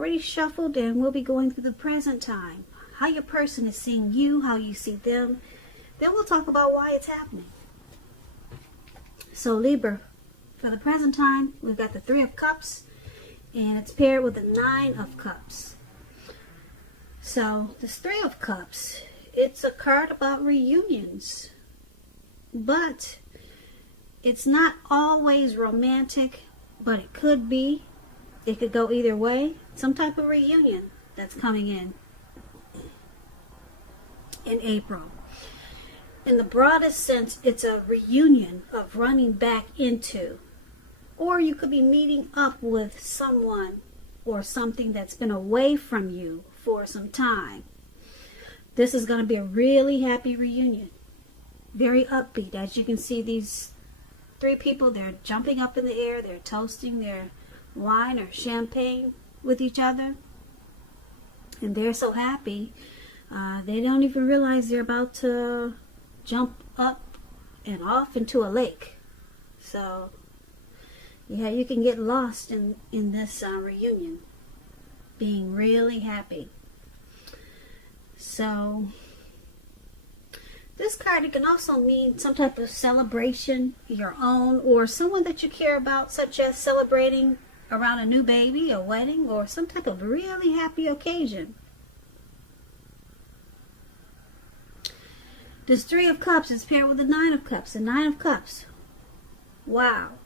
already shuffled, and we'll be going through the present time. How your person is seeing you, how you see them. Then we'll talk about why it's happening. So Libra, for the present time, we've got the Three of Cups, and it's paired with the Nine of Cups. So this Three of Cups, it's a card about reunions, but it's not always romantic, but it could be. It could go either way. Some type of reunion that's coming in April. In the broadest sense, it's a reunion of running back into, or you could be meeting up with someone or something that's been away from you for some time. This is going to be a really happy reunion. Very upbeat. As you can see, these three people, they're jumping up in the air. They're toasting their wine or champagne with each other. And they're so happy. They don't even realize they're about to jump up and off into a lake. So, yeah, you can get lost in this reunion. Being really happy. So, this card, it can also mean some type of celebration, your own, or someone that you care about, such as celebrating around a new baby, a wedding, or some type of really happy occasion. This Three of Cups is paired with the Nine of Cups. The Nine of Cups. Wow.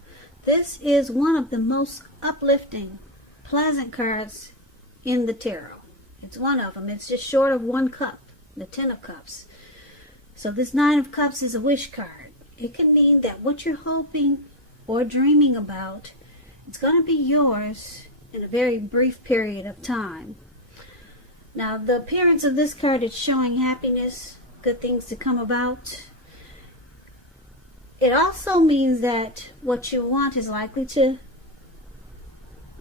This is one of the most uplifting, pleasant cards in the tarot. It's one of them. It's just short of one cup. The Ten of Cups. So this Nine of Cups is a wish card. It can mean that what you're hoping or dreaming about, it's going to be yours in a very brief period of time. Now, the appearance of this card is showing happiness, good things to come about. It also means that what you want is likely to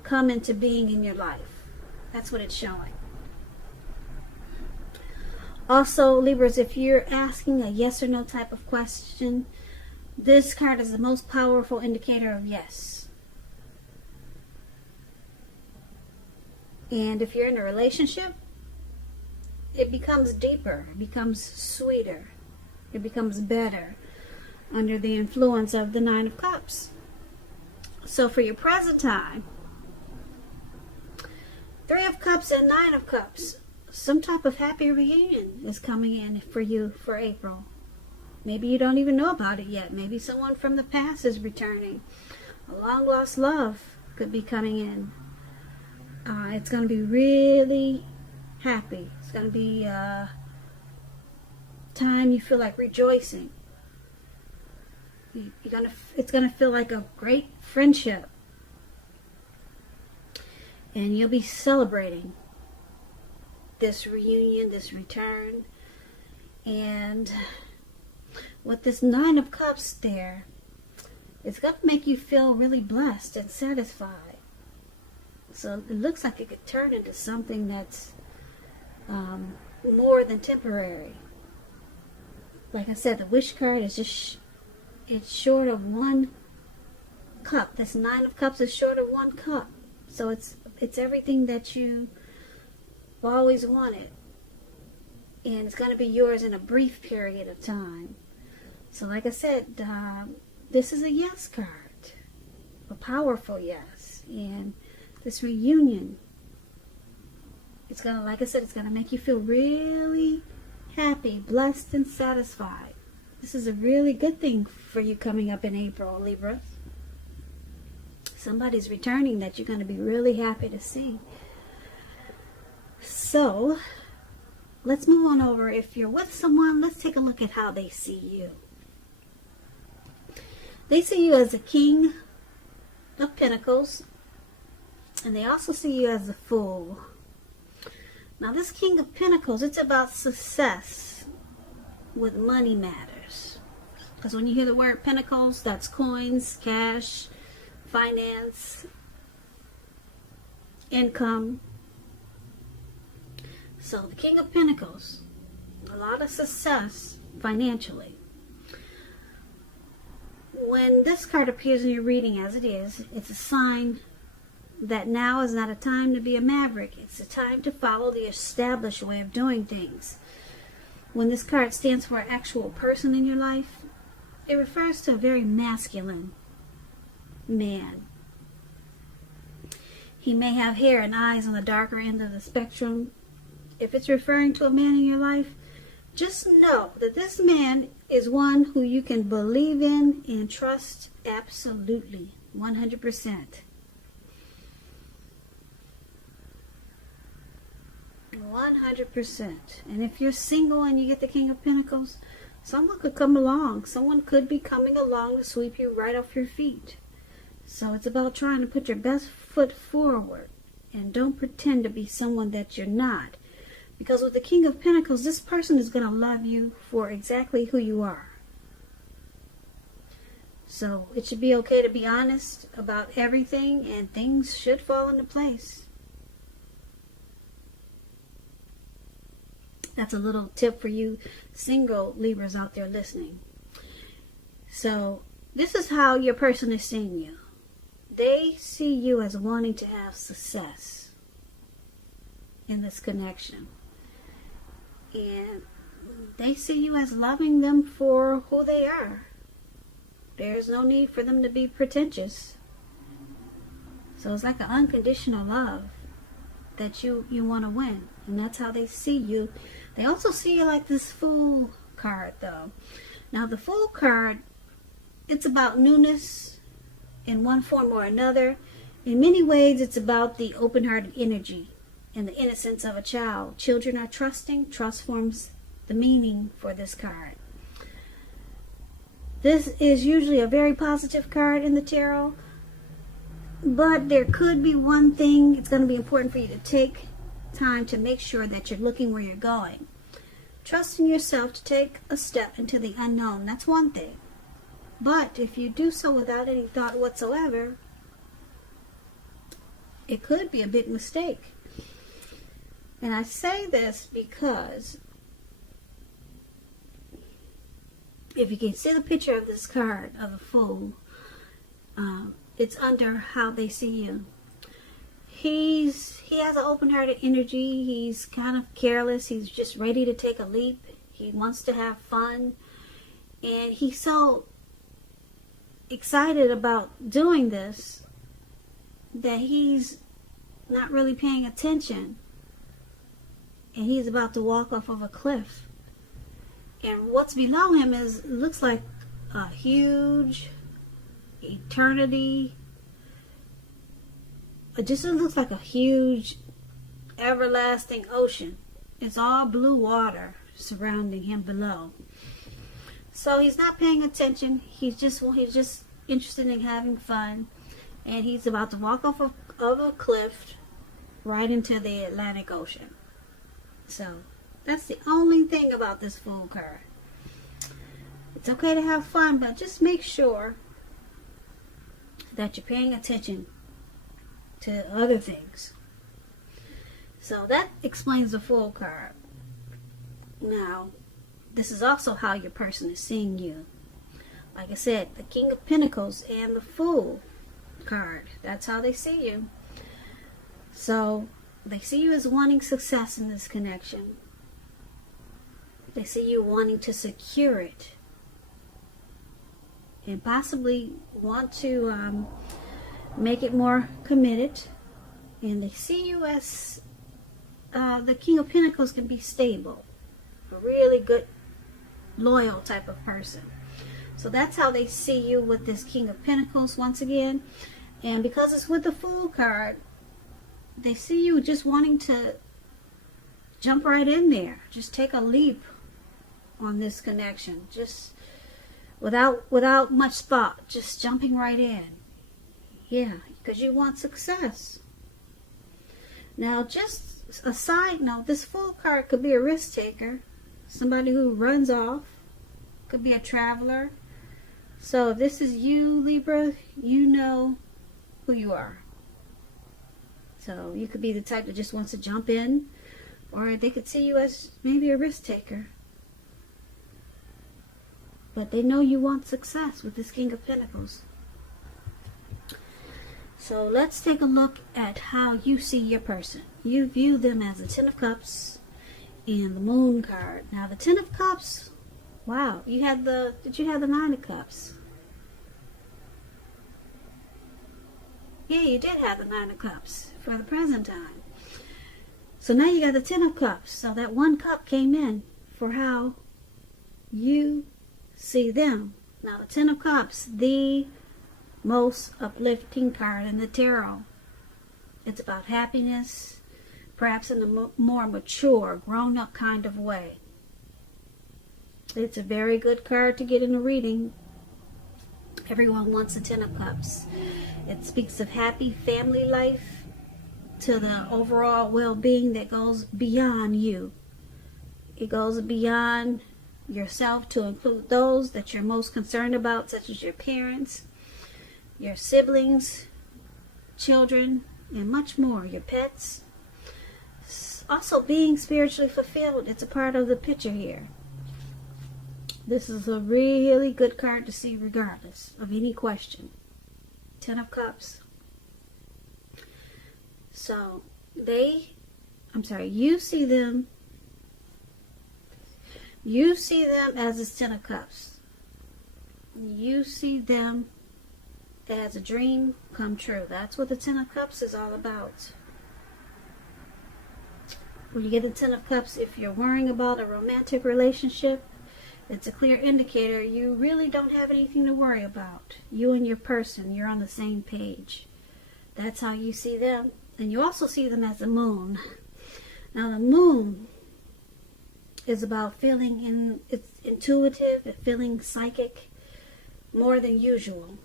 come into being in your life. That's what it's showing. Also, Libras, if you're asking a yes or no type of question, this card is the most powerful indicator of yes. And if you're in a relationship, it becomes deeper, it becomes sweeter, it becomes better under the influence of the Nine of Cups. So for your present time, Three of Cups and Nine of Cups, some type of happy reunion is coming in for you for April. Maybe you don't even know about it yet. Maybe someone from the past is returning. A long lost love could be coming in. It's going to be really happy. It's going to be a time you feel like rejoicing. It's going to feel like a great friendship. And you'll be celebrating this reunion, this return. And with this Nine of Cups there, it's going to make you feel really blessed and satisfied. So it looks like it could turn into something that's more than temporary. Like I said, the wish card is just, it's short of one cup. This Nine of Cups is short of one cup. So it's everything that you always wanted. And it's going to be yours in a brief period of time. So like I said, this is a yes card. A powerful yes. And this reunion, it's going to, like I said, it's going to make you feel really happy, blessed, and satisfied. This is a really good thing for you coming up in April, Libra. Somebody's returning that you're going to be really happy to see. So, let's move on over. If you're with someone, let's take a look at how they see you. They see you as a King of Pentacles, and they also see you as a Fool. Now, this King of Pentacles, it's about success with money matters. Because when you hear the word Pentacles, that's coins, cash, finance, income. So the King of Pentacles, a lot of success financially. When this card appears in your reading as it is, it's a sign that now is not a time to be a maverick. It's a time to follow the established way of doing things. When this card stands for an actual person in your life, it refers to a very masculine man. He may have hair and eyes on the darker end of the spectrum. If it's referring to a man in your life, just know that this man is one who you can believe in and trust absolutely, 100%. 100%. And if you're single and you get the King of Pentacles, someone could come along. Someone could be coming along to sweep you right off your feet. So it's about trying to put your best foot forward and don't pretend to be someone that you're not. Because with the King of Pentacles, this person is going to love you for exactly who you are. So it should be okay to be honest about everything, and things should fall into place. That's a little tip for you single Libras out there listening. So this is how your person is seeing you. They see you as wanting to have success in this connection. And they see you as loving them for who they are. There's no need for them to be pretentious. So it's like an unconditional love that you want to win. And that's how they see you. They also see you like this Fool card, though. Now, the Fool card, it's about newness in one form or another. In many ways, it's about the open-hearted energy and the innocence of a child. Children are trusting. Trust forms the meaning for this card. This is usually a very positive card in the tarot. But there could be one thing. It's going to be important for you to take time to make sure that you're looking where you're going. Trusting yourself to take a step into the unknown. That's one thing. But if you do so without any thought whatsoever, it could be a big mistake. And I say this because if you can see the picture of this card of the Fool, it's under how they see you. He has an open-hearted energy. He's kind of careless. He's just ready to take a leap. He wants to have fun. And he's so excited about doing this that he's not really paying attention. And he's about to walk off of a cliff. And what's below him looks like a huge eternity. It just looks like a huge everlasting ocean. It's all blue water surrounding him below. So he's not paying attention. He's just interested in having fun. And he's about to walk off of a cliff right into the Atlantic Ocean. So that's the only thing about this Fool card. It's okay to have fun, but just make sure that you're paying attention to other things. So that explains the Fool card. Now, this is also how your person is seeing you. Like I said, the King of Pentacles and the Fool card. That's how they see you. So they see you as wanting success in this connection. They see you wanting to secure it. And possibly want to make it more committed. And they see you as the King of Pentacles can be stable. A really good, loyal type of person. So that's how they see you with this King of Pentacles once again. And because it's with the Fool card, they see you just wanting to jump right in there. Just take a leap on this connection. Just without much thought. Just jumping right in. Yeah, because you want success. Now, just a side note, this Fool card could be a risk taker. Somebody who runs off. Could be a traveler. So if this is you, Libra, you know who you are. So you could be the type that just wants to jump in. Or they could see you as maybe a risk taker. But they know you want success with this King of Pentacles. So let's take a look at how you see your person. You view them as the Ten of Cups and the Moon card. Now the Ten of Cups, wow, did you have the Nine of Cups? Yeah, you did have the Nine of Cups for the present time. So now you got the Ten of Cups. So that one cup came in for how you see them. Now the Ten of Cups, the most uplifting card in the tarot. It's about happiness, perhaps in a more mature, grown-up kind of way. It's a very good card to get in a reading. Everyone wants a Ten of Cups. It speaks of happy family life to the overall well-being that goes beyond you. It goes beyond yourself to include those that you're most concerned about, such as your parents, your siblings, children, and much more, your pets. Also being spiritually fulfilled, it's a part of the picture here. This is a really good card to see regardless of any question. Ten of Cups. So you see them as a Ten of Cups. You see them as a dream come true. That's what the Ten of Cups is all about. When you get the Ten of Cups, if you're worrying about a romantic relationship, it's a clear indicator you really don't have anything to worry about. You and your person, you're on the same page. That's how you see them. And you also see them as the Moon. Now the Moon is about feeling it's intuitive, feeling psychic more than usual.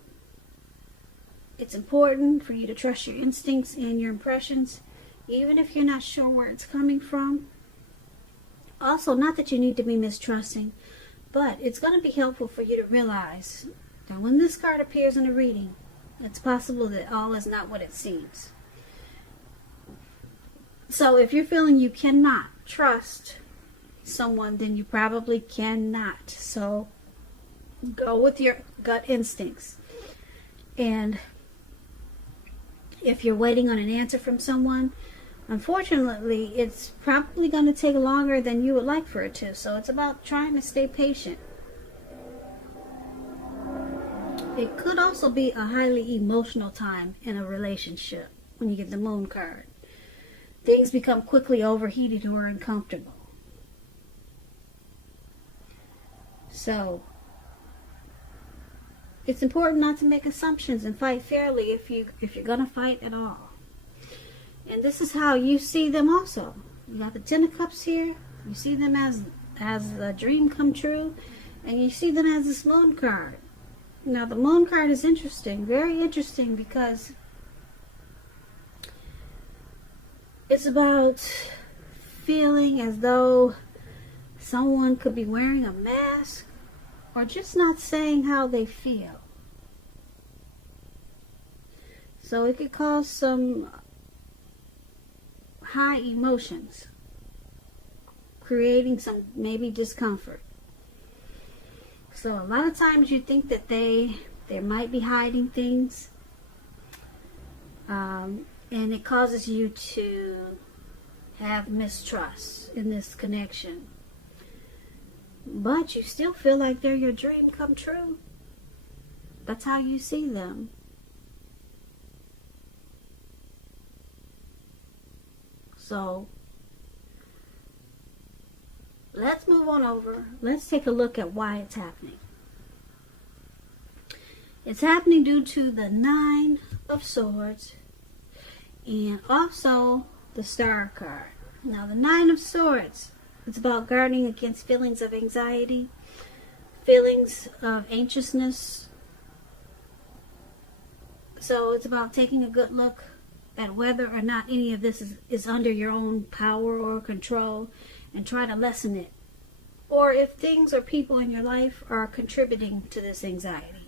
It's important for you to trust your instincts and your impressions, even if you're not sure where it's coming from. Also, not that you need to be mistrusting, but it's going to be helpful for you to realize that when this card appears in a reading, it's possible that all is not what it seems. So if you're feeling you cannot trust someone, then you probably cannot. So go with your gut instincts. And if you're waiting on an answer from someone, unfortunately, it's probably going to take longer than you would like for it to. So it's about trying to stay patient. It could also be a highly emotional time in a relationship when you get the Moon card. Things become quickly overheated or uncomfortable. So it's important not to make assumptions and fight fairly if you're going to fight at all. And this is how you see them also. You got the Ten of Cups here. You see them as a dream come true. And you see them as this Moon card. Now the Moon card is interesting. Very interesting, because it's about feeling as though someone could be wearing a mask or just not saying how they feel. So it could cause some high emotions, creating some maybe discomfort. So a lot of times you think that they might be hiding things, and it causes you to have mistrust in this connection. But you still feel like they're your dream come true. That's how you see them. So let's move on over. Let's take a look at why it's happening. It's happening due to the Nine of Swords and also the Star card. Now the Nine of Swords, it's about guarding against feelings of anxiety, feelings of anxiousness. So it's about taking a good look at whether or not any of this is under your own power or control, and try to lessen it. Or if things or people in your life are contributing to this anxiety.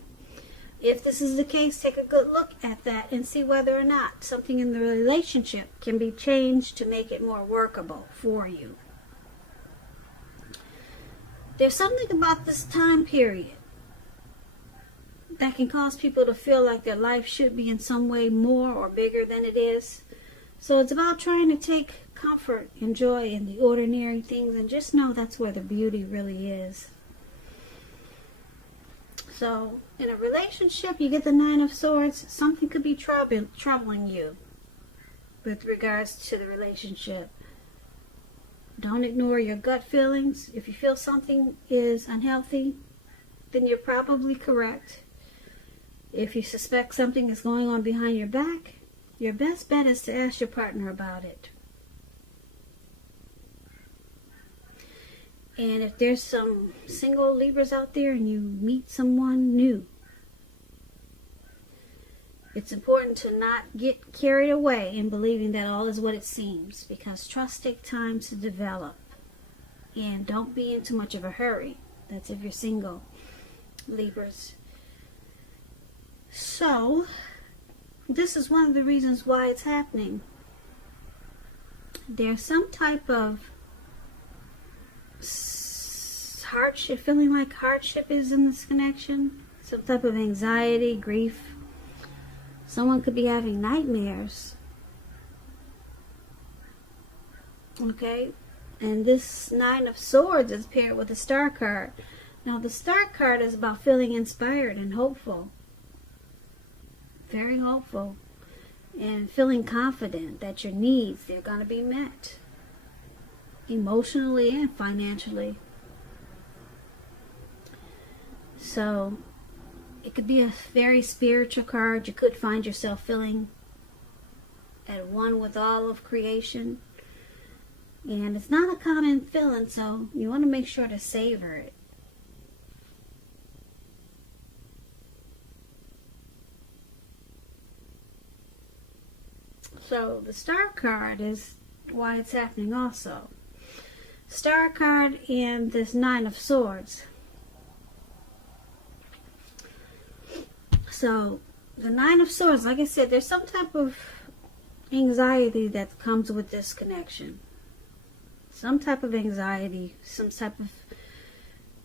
If this is the case, take a good look at that and see whether or not something in the relationship can be changed to make it more workable for you. There's something about this time period that can cause people to feel like their life should be in some way more or bigger than it is. So it's about trying to take comfort and joy in the ordinary things, and just know that's where the beauty really is. So in a relationship, you get the Nine of Swords. Something could be troubling you with regards to the relationship. Don't ignore your gut feelings. If you feel something is unhealthy, then you're probably correct. If you suspect something is going on behind your back, your best bet is to ask your partner about it. And if there's some single Libras out there and you meet someone new, it's important to not get carried away in believing that all is what it seems, because trust takes time to develop. And don't be in too much of a hurry. That's if you're single, Libras. So, this is one of the reasons why it's happening. There's some type of hardship, feeling like hardship is in this connection. Some type of anxiety, grief. Someone could be having nightmares. Okay? And this Nine of Swords is paired with the Star card. Now, the Star card is about feeling inspired and hopeful. Very hopeful. And feeling confident that your needs, they're going to be met. Emotionally and financially. So, it could be a very spiritual card. You could find yourself feeling at one with all of creation. And it's not a common feeling, so you want to make sure to savor it. So the Star card is why it's happening also. Star card and this Nine of Swords. So the Nine of Swords, like I said, there's some type of anxiety that comes with this connection. Some type of anxiety, some type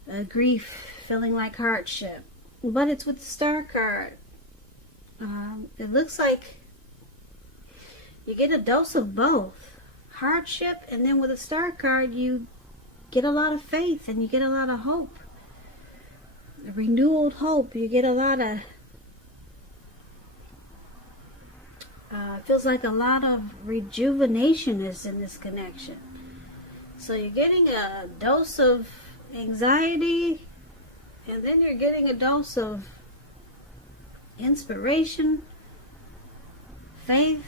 of grief, feeling like hardship. But it's with the Star card. It looks like you get a dose of both. Hardship, and then with the Star card, you get a lot of faith and you get a lot of hope. A renewed hope. You get a lot of... it feels like a lot of rejuvenation is in this connection. So you're getting a dose of anxiety, and then you're getting a dose of inspiration, faith.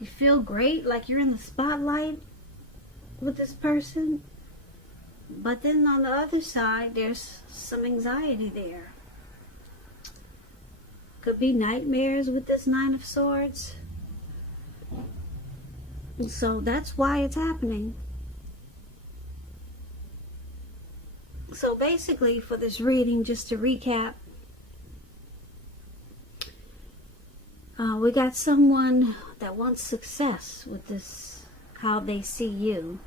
You feel great, like you're in the spotlight with this person. But then on the other side, there's some anxiety there. Could be nightmares with this Nine of Swords. So that's why it's happening. So basically, for this reading, just to recap, we got someone that wants success with this, how they see you.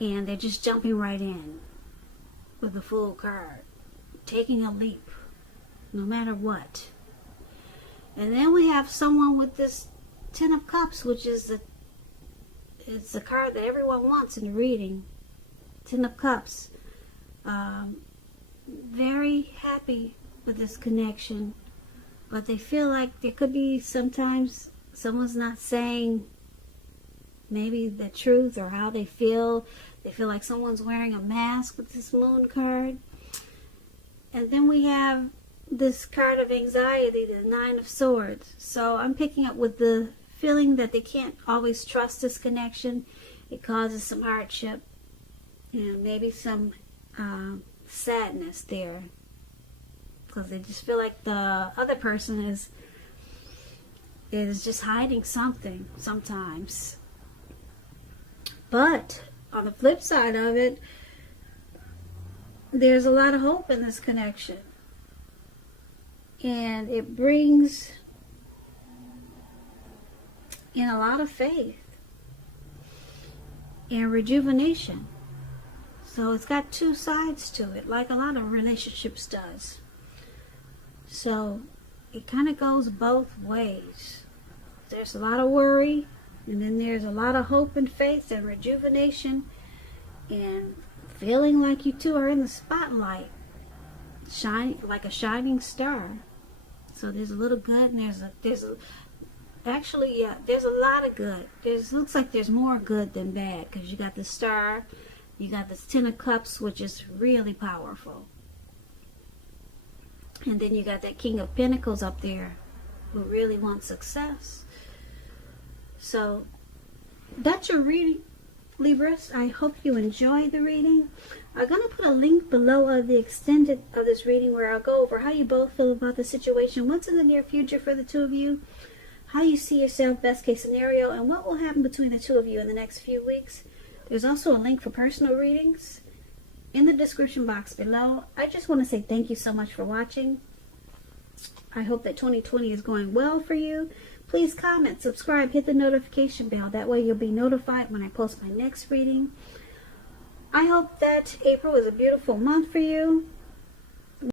And they're just jumping right in with the Fool card. Taking a leap, no matter what. And then we have someone with this Ten of Cups, which is it's the card that everyone wants in the reading. Ten of Cups. Very happy with this connection, but they feel like there could be sometimes someone's not saying maybe the truth or how they feel. They feel like someone's wearing a mask with this Moon card. And then we have this card of anxiety, the Nine of Swords. So I'm picking up with the feeling that they can't always trust this connection. It causes some hardship and maybe some sadness there, because they just feel like the other person is just hiding something sometimes. But on the flip side of it, there's a lot of hope in this connection, and it brings in a lot of faith and rejuvenation. So it's got two sides to it, like a lot of relationships does. So it kind of goes both ways. There's a lot of worry, and then there's a lot of hope and faith and rejuvenation and feeling like you two are in the spotlight, shine like a shining star. So there's a little good, and there's a lot of good. Looks like there's more good than bad, because you got the star, you got this Ten of Cups, which is really powerful, and then you got that King of Pentacles up there, who really wants success. So that's your reading, Libras. I hope you enjoyed the reading. I'm going to put a link below of the extended of this reading, where I'll go over how you both feel about the situation, what's in the near future for the two of you, how you see yourself, best case scenario, and what will happen between the two of you in the next few weeks. There's also a link for personal readings in the description box below. I just want to say thank you so much for watching. I hope that 2020 is going well for you. Please comment, subscribe, hit the notification bell. That way you'll be notified when I post my next reading. I hope that April is a beautiful month for you.